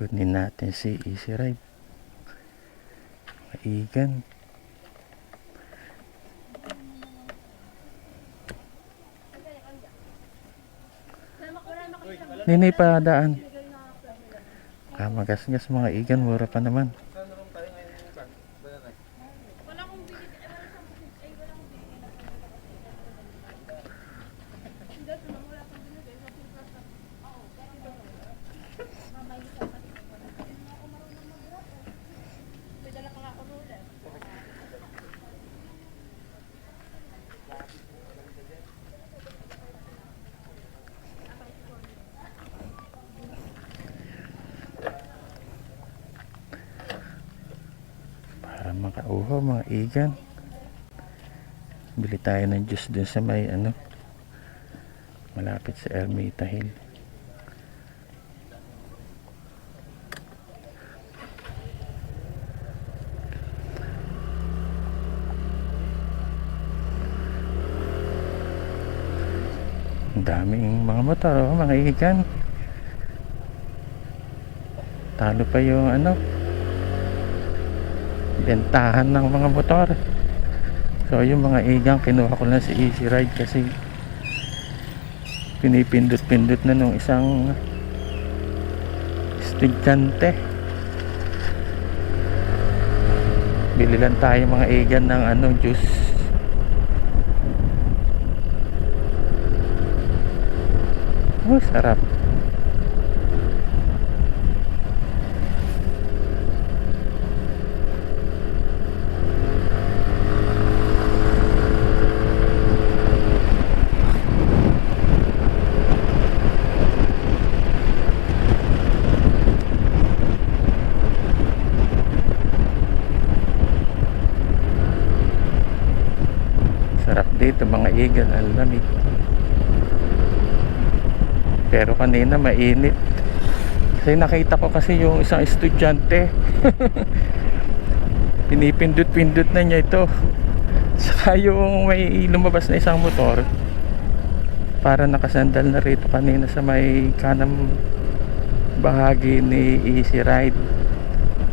Kunin natin si Easy Ride. Maigan. Nini pa daan. Kamagas-gas mga igan, mura pa naman. Makauhaw mga igan. Bili tayo ng juice dun sa may ano. Malapit sa Ermita Hill. Daming mga motor, oh, mga igan. Talo pa yung ano, bentahan ng mga motor. So yung mga igang kinuha ko lang si Easy Ride kasi pinipindot-pindot na nung isang estudyante. Bili lang tayo mga igan ng ano juice. Oh sarap Sarap dito mga igan, ang lamig. Pero kanina mainit. Kasi nakita ko kasi yung isang estudyante. Pinipindot-pindot na niya ito. Saka yung may lumabas na isang motor. Para nakasandal na rito kanina sa may kanang bahagi ni Easy Ride.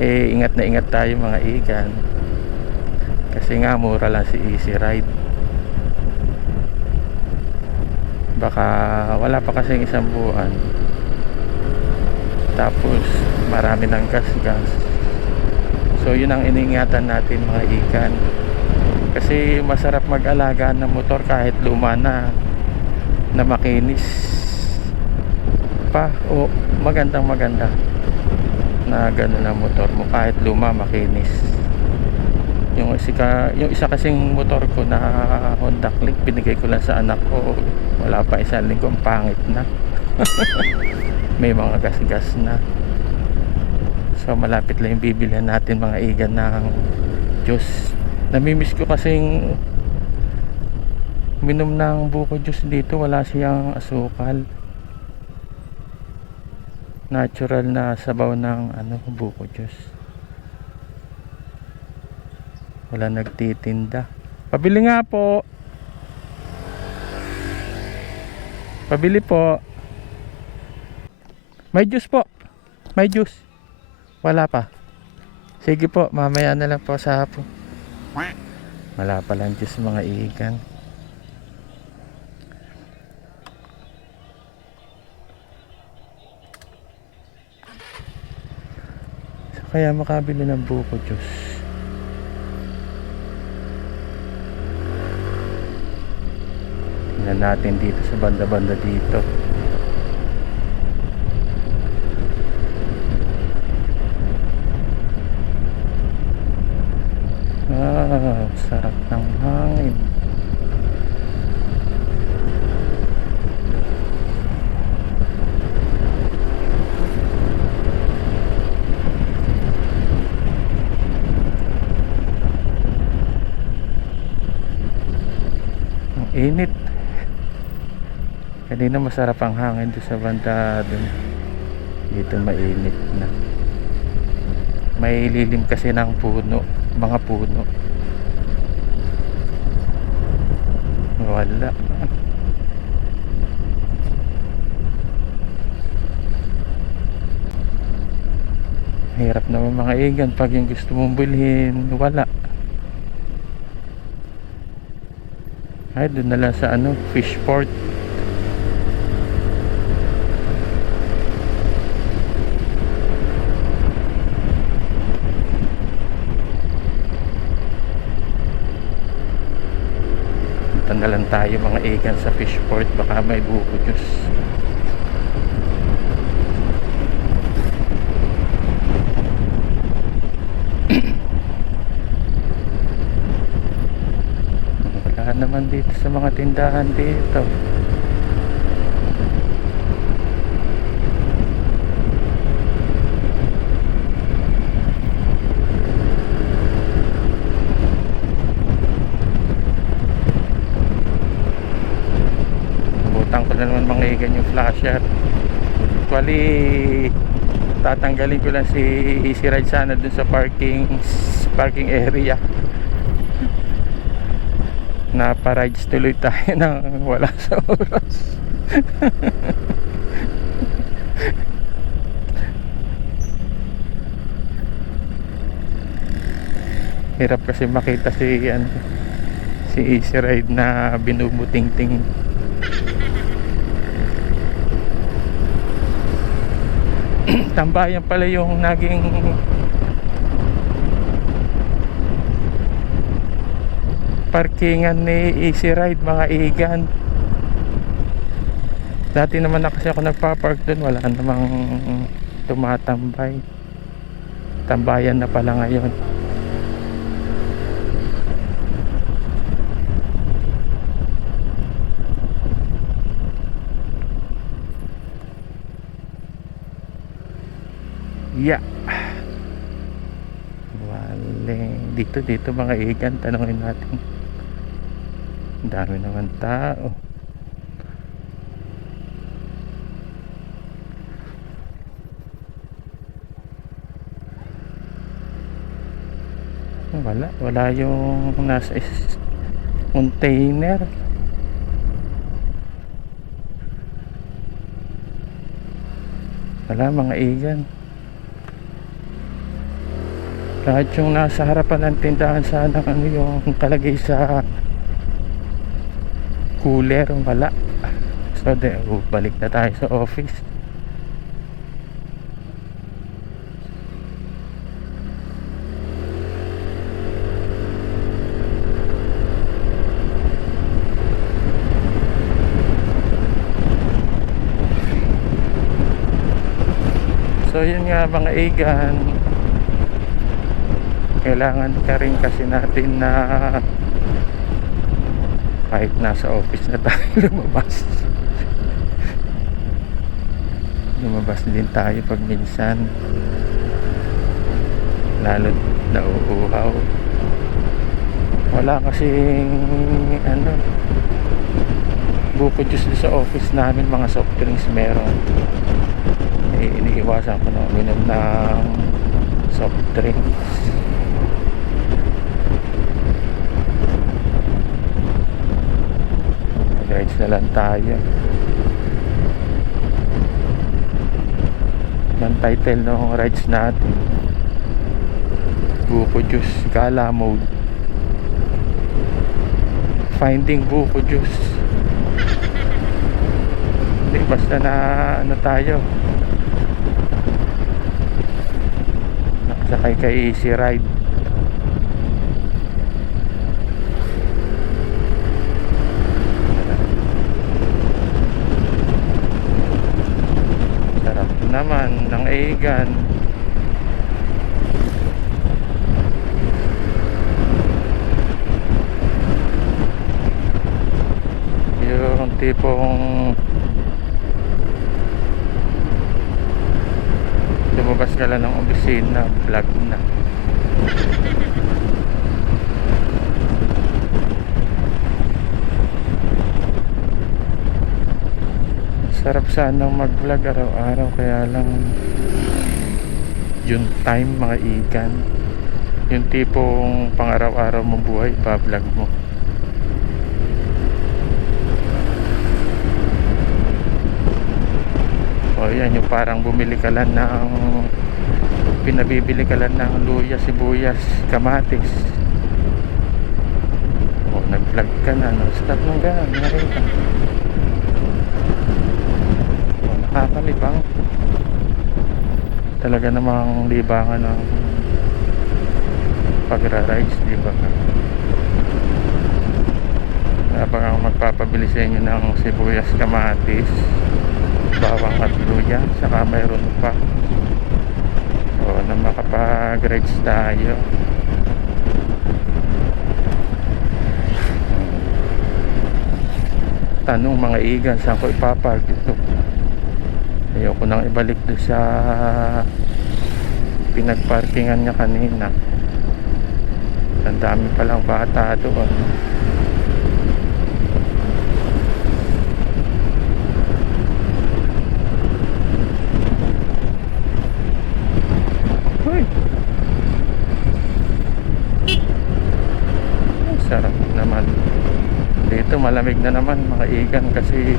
Eh, ingat na ingat tayo mga igan. Kasi nga mura lang si Easy Ride. Baka wala pa kasi isang buwan. Tapos marami ng gas-gas. So yun ang iningatan natin mga ikan. Kasi masarap mag-alaga ng motor kahit luma na na makinis pa o magandang maganda na gano'n ang motor mo kahit luma makinis yung isa, yung isa kasing motor ko na Honda Click binigay ko lang sa anak ko. Wala pa isang linggo ang pangit na. May mga gas-gas na. So malapit lang yung bibilihan natin mga igan ng juice namimiss ko kasing minom ng buko juice dito. Wala siyang asukal. Natural na sabaw ng ano buko juice wala nagtitinda. Pabili nga po. Pabili po. May juice po. May juice. Wala pa. Sige po mamaya na lang po sa hapon. Wala pa lang juice mga ikan kaya makabili ng buko juice Tingnan natin dito sa banda-banda dito. Ah, sarap ng hangin. Ang init. Kanina masarap ang hangin doon sa banda doon. Dito mainit na. May lilim kasi ng puno, mga puno. Wala. hirap naman mga igan pag yung gusto mong bilhin wala ay doon na lang sa ano fish port punta na lang tayo mga igan sa fish port. Baka may buko juice wala naman dito sa mga tindahan dito butang ko na naman mga igan yung flasher. Actually tatanggalin ko lang si Easy Ride sana dun sa parking parking area. Naparides tuloy tayo nang wala sa oras. Hirap kasi makita si ano, si Easy Ride na binubuting-ting tambayan pala yung naging parkingan ni Easy Ride mga igan dati naman na kasi ako nagpa-park doon wala namang tumatambay. Tambayan na pala ngayon Yeah. Wale. Dito, dito mga igan. Tanungin natin. Dami naman tao. Wala. Wala yung nasa container. Wala mga igan. Lahat yung nasa harapan ng tindahan sana ano yung kalagay sa cooler wala. So de, oh, balik na tayo sa office. So yun nga mga igan kailangan ka rin kasi natin na kahit nasa office na tayo lumabas. Lumabas din tayo pag minsan. Lalo nauuhaw. Wala kasing ano buko juice sa office namin mga soft drinks meron. Eh, iniiwasan ko na uminom ng soft drinks rides na lang tayo. Ng title ng rides natin buko juice gala mode. Finding buko juice. Hindi basta na ano tayo. Nakasakay kay easy ride sarap naman ng Egan yung tipong lumabas ka lang ng opisina vlog na sarap sanang mag vlog araw-araw kaya lang yung time mga ikan yung tipong pang araw-araw mo buhay pa-vlog mo o yan yung parang bumili ka lang ng pinabibili ka lang ng luya, sibuyas, kamatis. O, nag-vlog ka na, no? Stop nung gano'n, nakakalibang. Talaga namang libangan ng pagra-rides, di ba? Habang ako magpapabili sa inyo ng sibuyas, kamatis, bawang at luya, saka mayroon pa. So, na makapag-rides tayo. Tanong mga igan, saan ko ipapark ito? Ayoko nang ibalik doon sa pinagparkingan niya kanina. Ang dami palang bata doon. Uy! Sarap naman. Dito malamig na naman mga igan kasi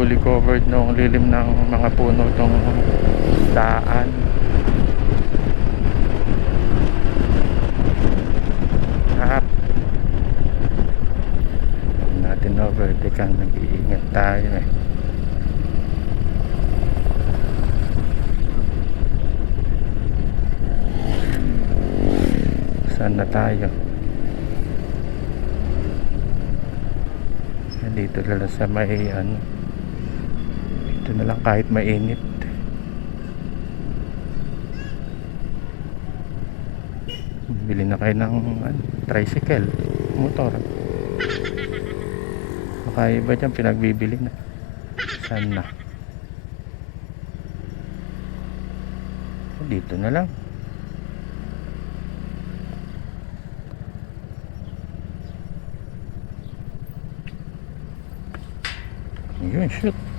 fully covered nung lilim ng mga puno itong daan. Sarap. Huwag natin overtaken. Nag-iingat tayo eh. Saan na tayo? Dito na lang sa may ano. Na lang kahit mainit. Bili na kayo ng ano, tricycle, motor. Baka iba dyan pinagbibili na. Saan? Dito na lang. Yun. Shoot.